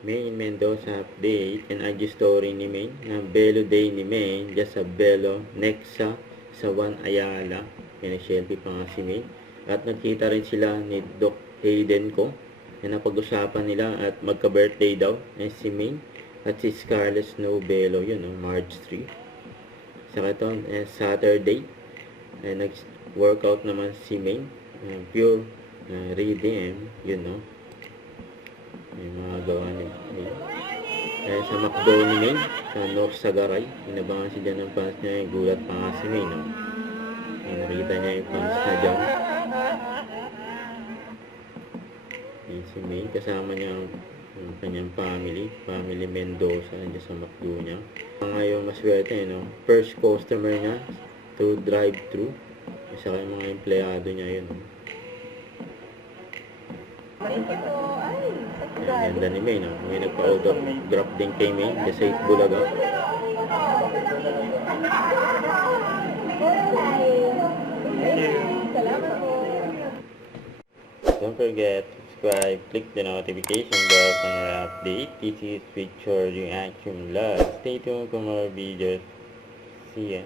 Main Mendoza update and IG story ni Main na Belo Day ni Main just sa Belo Nexa sa Juan Ayala. Pinag-selfie pa nga si Main. At nagkita rin sila ni Doc Hayden ko na napag-usapan nila at magka-birthday daw si Main at si Scarlett Snow Belo, yun, March 3. Saka ito, Saturday, nag-workout naman si Main, pure redeem, yun, yung mga gawa ni Main. Kaya sa McDo ni Main, sa North Sagaray, inabangan si dyan ng fans niya, yung gulat pa nga si Main, nakita niya yung fans na dyan. Yan si Main, kasama niya ang kanyang family Mendoza, dyan sa McDo niya. Ngayon maswerte, first customer niya to drive-thru, isa kayong mga empleyado niya, yun. Ang ganda ni May, may nagpa-auto drop din kay May sa Bulaga. Don't forget to subscribe, click the notification bell for more update. This is Picture Reaction Vlog. Stay tuned for more videos. See ya.